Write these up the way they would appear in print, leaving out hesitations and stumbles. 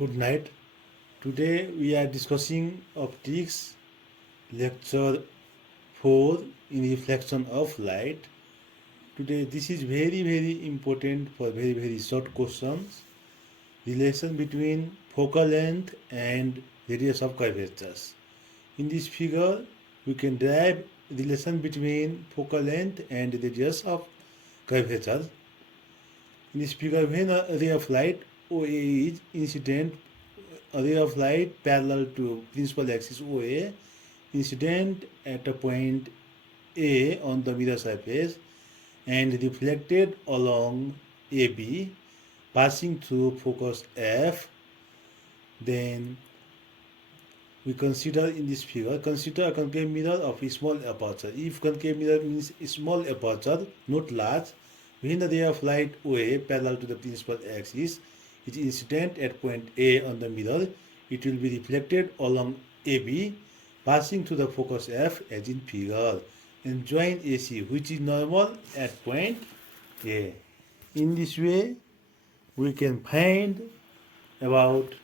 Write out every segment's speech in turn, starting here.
Good night. Today we are discussing optics, lecture 4 in reflection of light. Today this is very important for very short questions. Relation between focal length and radius of curvatures. In this figure we can derive relation between focal length and radius of curvature. In this figure, when a ray of light OA is incident, a ray of light parallel to principal axis OA, incident at a point A on the mirror surface and reflected along AB, passing through focus F, then we consider in this figure, consider a concave mirror of a small aperture. If concave mirror means small aperture, not large, when the ray of light OA parallel to the principal axis is incident at point A on the mirror, it will be reflected along AB, passing through the focus F as in figure, and join AC, which is normal at point A. In this way, we can find about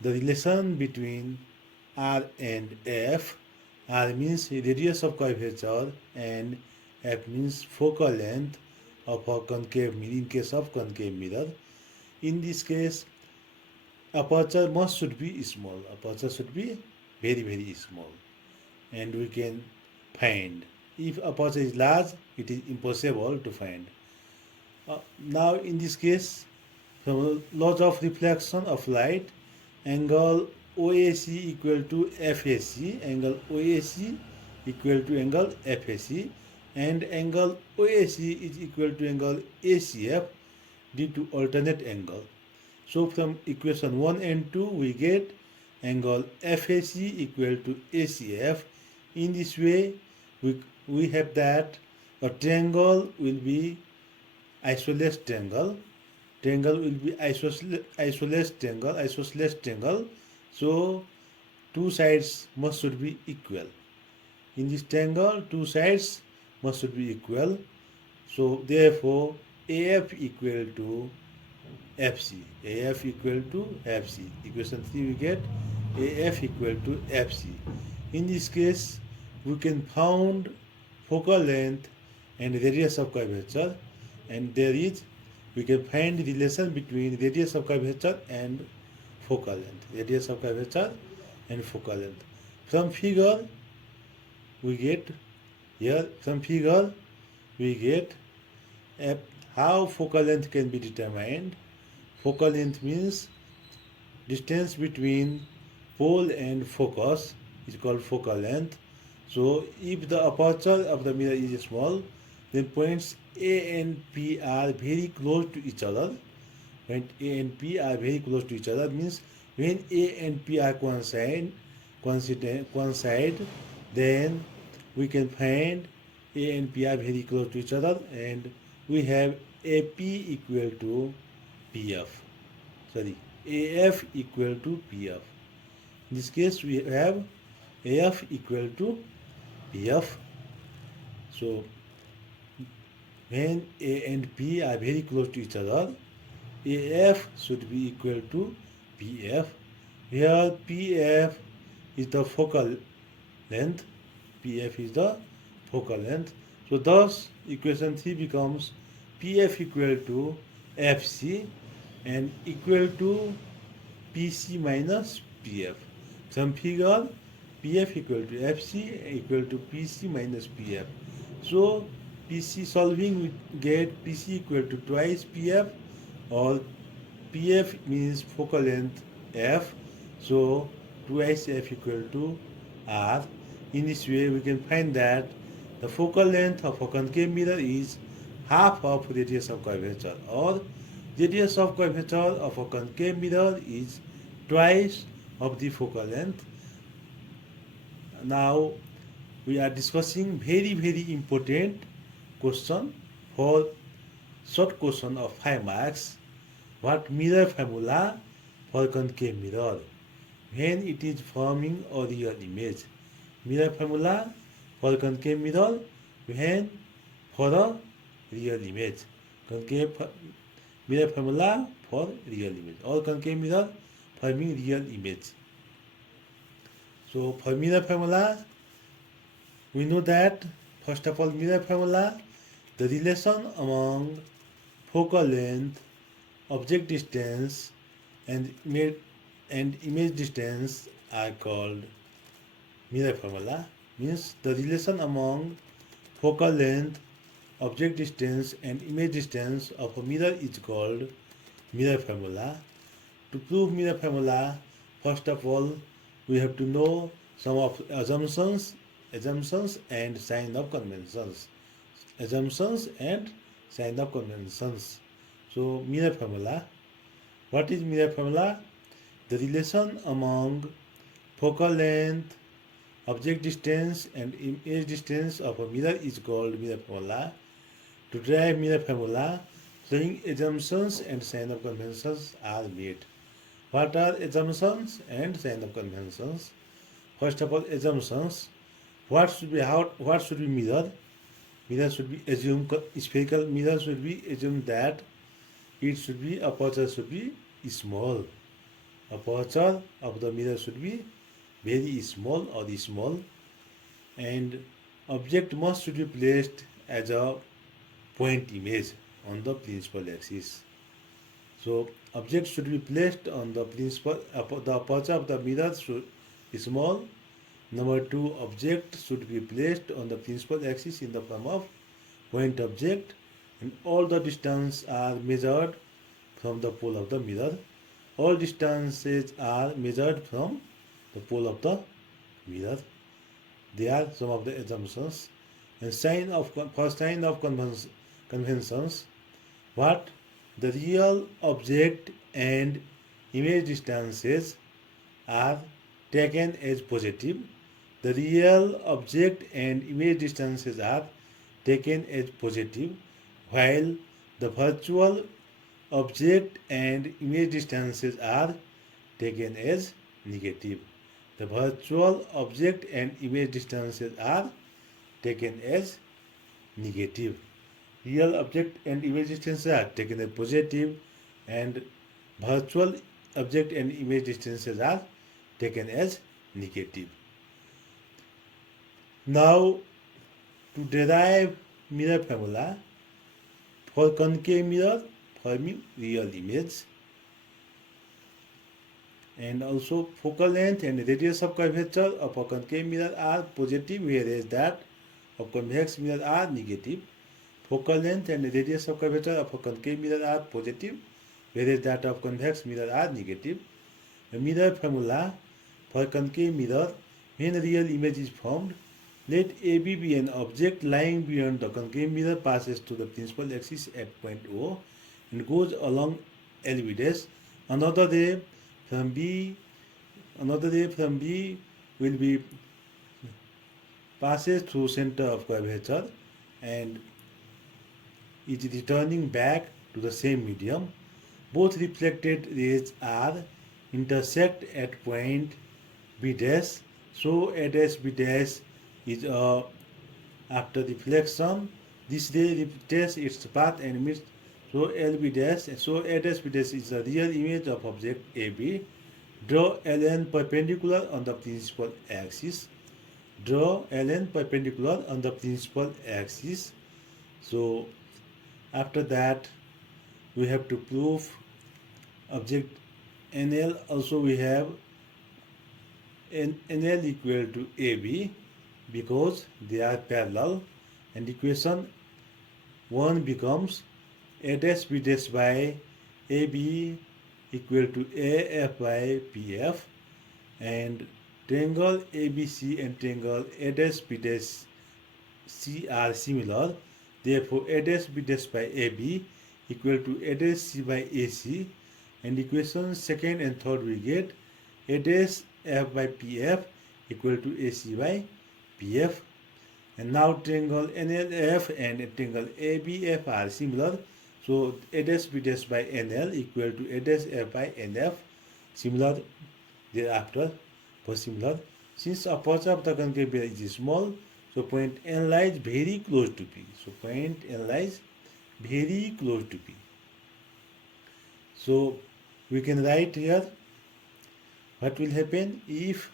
the relation between R and F. R means radius of curvature and F means focal length of a concave mirror in case of concave mirror. In this case, aperture should be small. Aperture should be very small. And we can find. If aperture is large, it is impossible to find. Now in this case, from laws of reflection of light, angle OAC equal to FAC, angle OAC equal to angle FAC, and angle OAC is equal to angle ACF due to alternate angle. So from equation 1 and 2 we get angle FAC equal to ACF. In this way we have that a triangle will be isosceles triangle. Triangle will be isosceles triangle. So two sides should be equal. In this triangle, two sides should be equal. So therefore, AF equal to FC. AF equal to FC. Equation 3 we get AF equal to FC. In this case, we can found focal length and radius of curvature, and we can find the relation between radius of curvature and focal length. Radius of curvature and focal length. From figure we get how focal length can be determined. Focal length means distance between pole and focus is called focal length. So if the aperture of the mirror is small, then points A and P are very close to each other. When A and P are very close to each other means when A and P are coincide, then we can find A and P are very close to each other, and we have AP equal to PF. AF equal to PF. In this case, we have AF equal to PF. So when A and P are very close to each other, AF should be equal to PF. Here PF is the focal length. PF is the focal length. So thus equation 3 becomes PF equal to FC and equal to PC minus PF. From figure, PF equal to FC equal to PC minus PF. So PC solving we get PC equal to twice PF, or PF means focal length F, so twice F equal to R. In this way we can find that the focal length of a concave mirror is half of radius of curvature, or radius of curvature of a concave mirror is twice of the focal length. Now we are discussing very important question for short question of 5 marks. What mirror formula for concave mirror when it is forming a real image? Mirror formula for concave mirror when for a real image. Concave mirror formula for real image. All concave mirror forming real image. So for mirror formula, we know that first of all mirror formula, the relation among focal length, object distance, and image distance are called mirror formula. Means the relation among focal length, object distance, and image distance of a mirror is called mirror formula. To prove mirror formula, first of all, we have to know some of assumptions and sign of conventions. Assumptions and sign of conventions. So mirror formula. What is mirror formula? The relation among focal length, object distance, and image distance of a mirror is called mirror formula. To derive mirror formula, following assumptions and sign of conventions are made. What are assumptions and sign of conventions? First of all, assumptions. What should be mirror? Mirror should be assumed, spherical mirror should be assumed that it should be, aperture should be small. Aperture of the mirror should be very small or small, and object must should be placed as a point image on the principal axis. So object should be placed on the the aperture of the mirror should be small. Number two, object should be placed on the principal axis in the form of point object, and all the distance are measured from the pole of the mirror. All distances are measured from the pole of the mirror. They are some of the assumptions. And sign of conventions. What? The real object and image distances are taken as positive. The real object and image distances are taken as positive, while the virtual object and image distances are taken as negative. The virtual object and image distances are taken as negative. Real object and image distances are taken as positive, and virtual object and image distances are taken as negative. Now, to derive mirror formula, for concave mirror forming real image, and also focal length and radius of curvature of a concave mirror are positive, whereas that of convex mirror are negative. Focal length and radius of curvature of a concave mirror are positive, whereas that of convex mirror are negative. A mirror formula for concave mirror, when real image is formed, let AB be an object lying beyond the concave mirror, passes to the principal axis at point O and goes along LB dash. Another ray from B will be passes through center of curvature and is returning back to the same medium. Both reflected rays are intersect at point B dash. So A dash B dash is after reflection. This ray retraces its path and meets. So LB dash. So A dash B dash is the real image of object AB. Draw LN perpendicular on the principal axis. Draw LN perpendicular on the principal axis. So after that, we have to prove object NL. Also, we have NL equal to AB because they are parallel, and equation 1 becomes A dash B dash by AB equal to AF by PF, and triangle ABC and triangle A dash B dash C are similar. Therefore, A dash B dash by AB equal to A dash C by AC, and equation second and third we get A dash F by PF equal to AC by PF. And now triangle NLF and triangle ABF are similar. So A dash B dash by NL equal to A dash F by NF. Similar thereafter for similar. Since aperture of the concave mirror is small, so point N lies very close to P. So point N lies very close to P. So we can write here What will happen if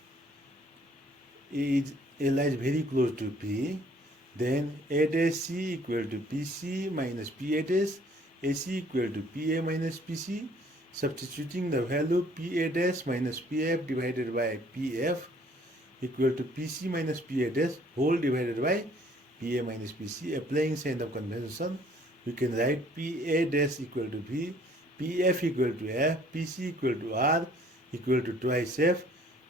A lies very close to P? Then A dash C equal to PC minus PA dash, AC equal to PA minus PC. Substituting the value PA dash minus PF divided by PF equal to PC minus PA dash whole divided by PA minus PC. Applying sign of convention, we can write PA dash equal to V, PF equal to F, PC equal to R equal to twice F.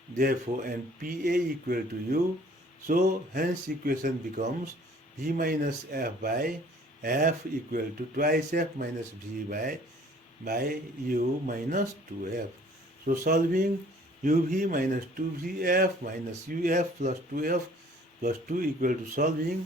Therefore, and PA equal to U. So, hence equation becomes V minus F by F equal to twice F minus V by U minus 2F. So, solving UV minus 2VF minus UF plus 2F plus 2 equal to solving